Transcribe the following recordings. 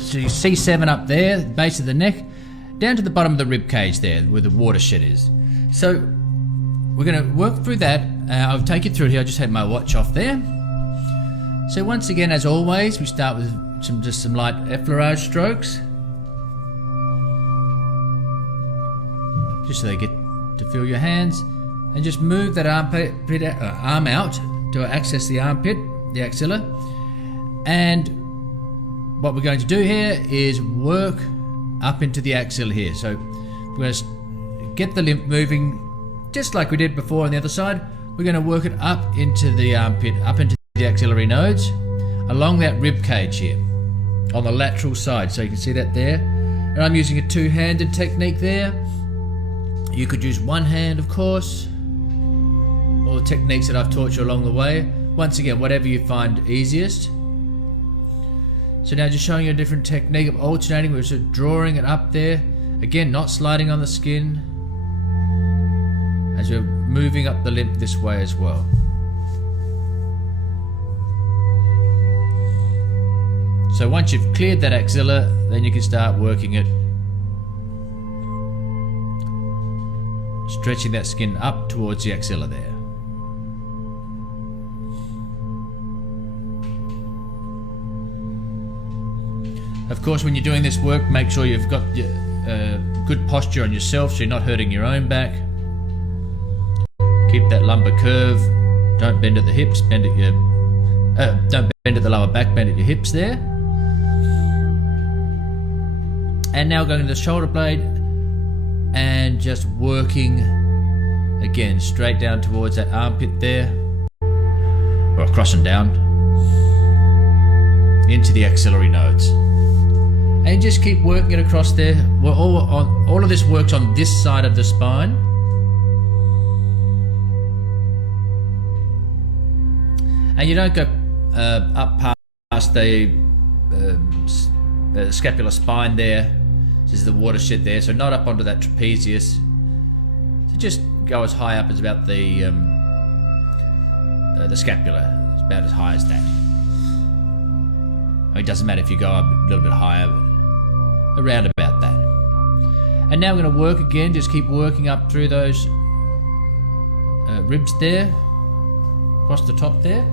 so you see 7 up there, base of the neck, down to the bottom of the rib cage there, where the watershed is. So we're going to work through that. I'll take you through here. I just had my watch off there. So once again, as always, we start with just some light effleurage strokes, just so they get to feel your hands, and just move that arm out to access the armpit, the axilla. And what we're going to do here is work up into the axilla here. So we're going to get the lymph moving just like we did before on the other side. We're going to work it up into the armpit, up into the axillary nodes, along that rib cage here, on the lateral side. So you can see that there. And I'm using a two-handed technique there. You could use one hand, of course. All the techniques that I've taught you along the way. Once again, whatever you find easiest. So now just showing you a different technique of alternating. We're just drawing it up there. Again, not sliding on the skin, as you're moving up the lymph this way as well. So once you've cleared that axilla, then you can start working it, stretching that skin up towards the axilla there. Of course, when you're doing this work, make sure you've got good posture on yourself so you're not hurting your own back. Keep that lumbar curve. Don't bend at the hips. Bend at your. Don't bend at the lower back. Bend at your hips there. And now going to the shoulder blade and just working again straight down towards that armpit there, or across and down into the axillary nodes. And just keep working it across there. All of this works on this side of the spine. And you don't go up past the scapular spine there. This is the watershed there, so not up onto that trapezius. So just go as high up as about the scapula. It's about as high as that. It doesn't matter if you go up a little bit higher, around about that. And now we're going to work again, just keep working up through those ribs there, across the top there.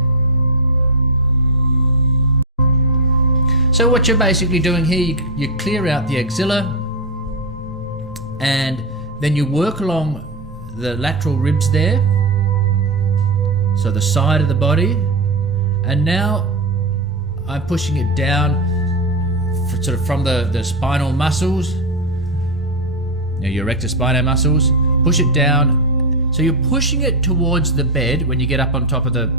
So what you're basically doing here, you clear out the axilla, and then you work along the lateral ribs there, so the side of the body, and now I'm pushing it down sort of from the spinal muscles, your rectus spinae muscles, push it down. So you're pushing it towards the bed when you get up on top of the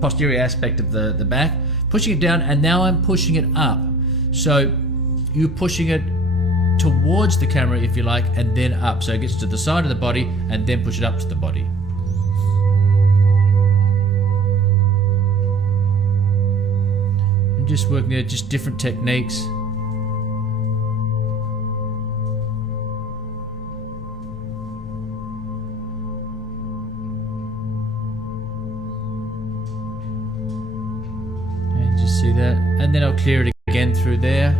posterior aspect of the back, pushing it down, and now I'm pushing it up. So you're pushing it towards the camera, if you like, and then up. So it gets to the side of the body and then push it up to the body. And just working there, just different techniques. See that, and then I'll clear it again through there.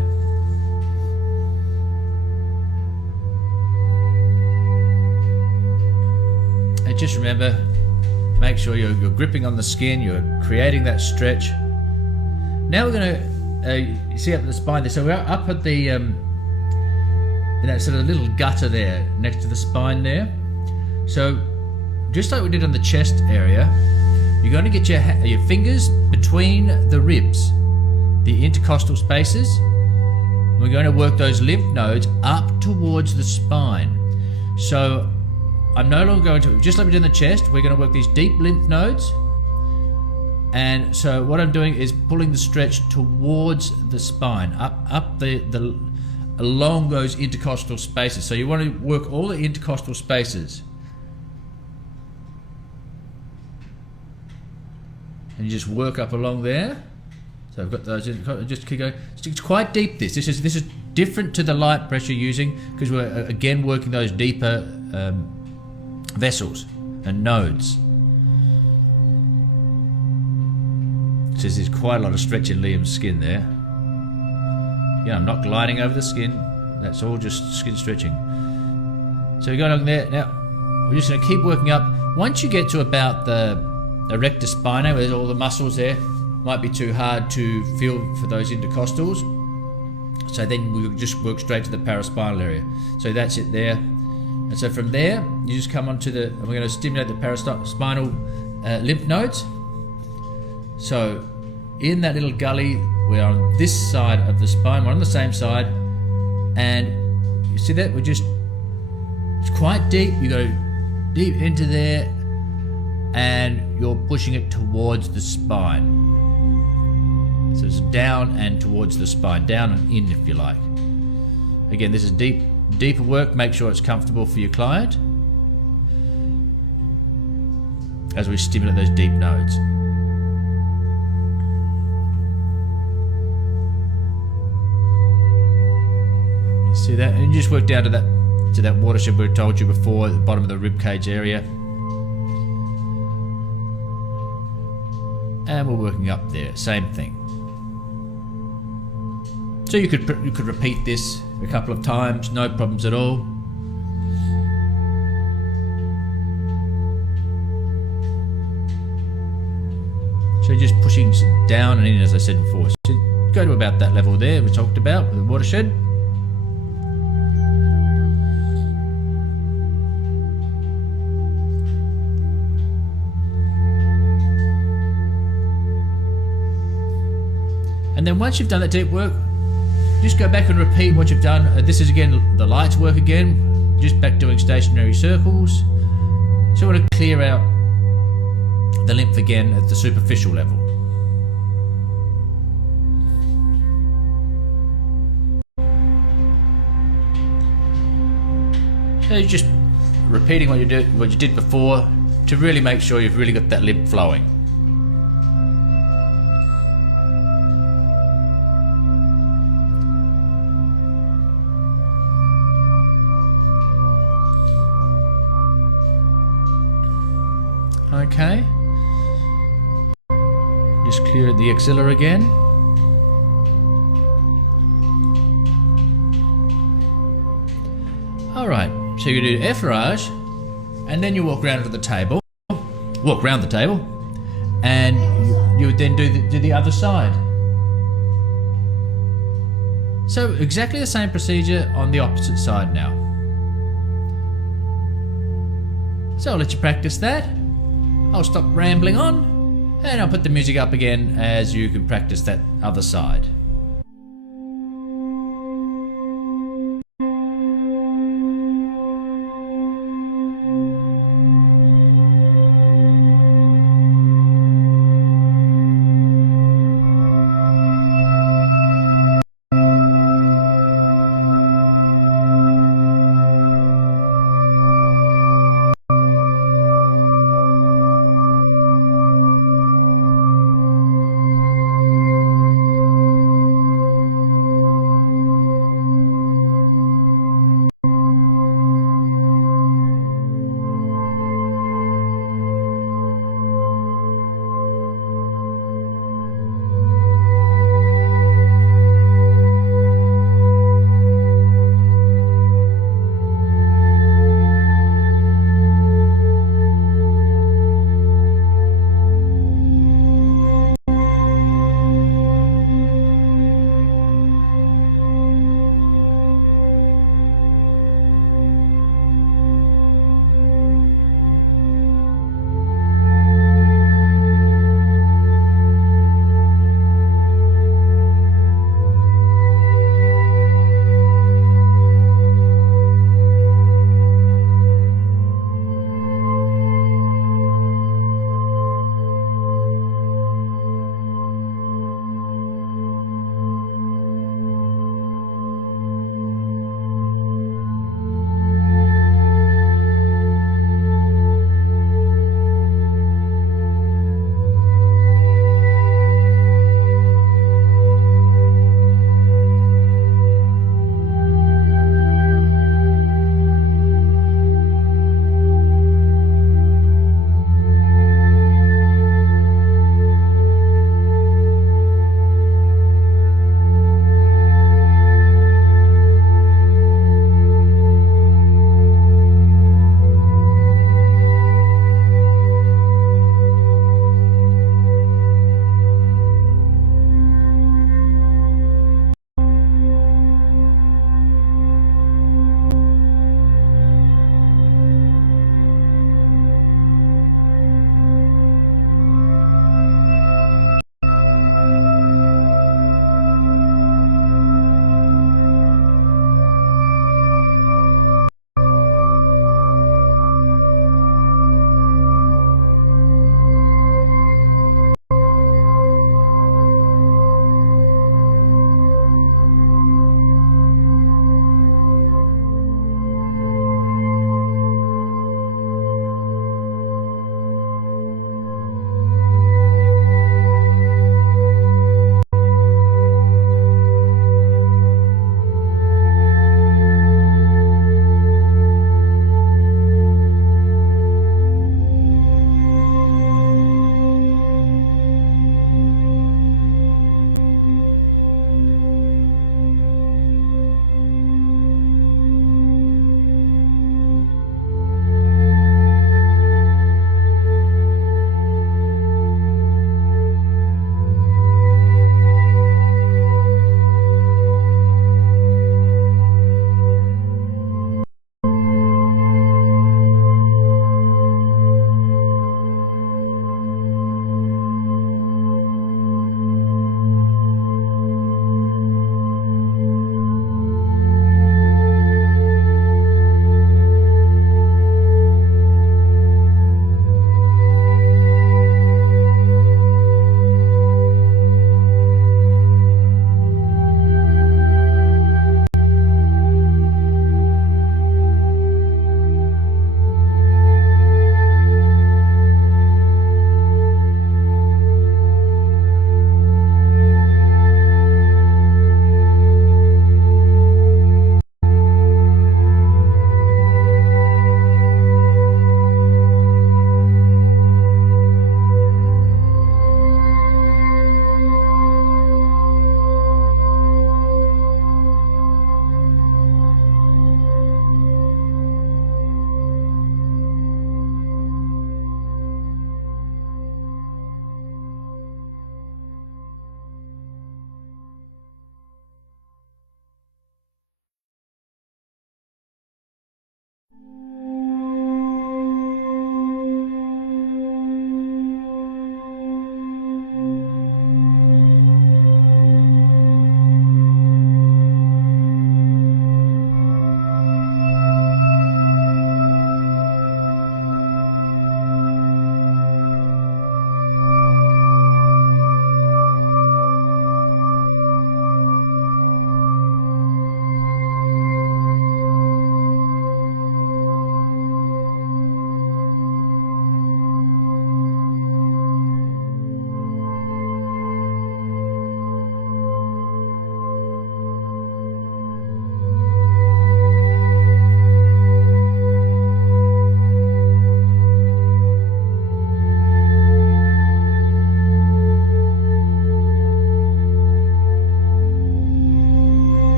And just remember, make sure you're gripping on the skin, you're creating that stretch. Now we're going to, you see up at the spine there, so we're up at the, in that sort of little gutter there, next to the spine there. So, just like we did on the chest area, you're going to get your fingers between the ribs, the intercostal spaces. We're going to work those lymph nodes up towards the spine. So I'm no longer going to, just like we did in the chest, we're going to work these deep lymph nodes. And so what I'm doing is pulling the stretch towards the spine, up along those intercostal spaces. So you want to work all the intercostal spaces. And you just work up along there. So I've got those, just keep going. It's quite deep this is different to the light pressure using, because we're again working those deeper vessels and nodes. So there's quite a lot of stretch in Liam's skin there. I'm not gliding over the skin. That's all just skin stretching. So we go along there. Now, we're just going to keep working up. Once you get to about the erector spinae, where there's all the muscles there, might be too hard to feel for those intercostals. So then we'll just work straight to the paraspinal area. So that's it there. And so from there, you just come onto we're going to stimulate the paraspinal lymph nodes. So in that little gully, we're on this side of the spine, we're on the same side, and you see that? It's quite deep. You go deep into there, and you're pushing it towards the spine. So it's down and towards the spine, down and in if you like. Again, this is deeper work. Make sure it's comfortable for your client as we stimulate those deep nodes. You see that? And you just work down to that watershed we told you before, at the bottom of the rib cage area. And we're working up there, same thing. So you could repeat this a couple of times, no problems at all. So just pushing down and in, as I said before. So go to about that level there we talked about with the watershed. And then once you've done that deep work, just go back and repeat what you've done. This is again the lights work again, just back doing stationary circles. So we want to clear out the lymph again at the superficial level. So you're just repeating what you did before to really make sure you've really got that lymph flowing. Okay, just clear the axilla again. Alright, so you do effleurage, and then you walk around to the table, and you would then do the other side. So exactly the same procedure on the opposite side now. So I'll let you practice that. I'll stop rambling on, and I'll put the music up again as you can practice that other side.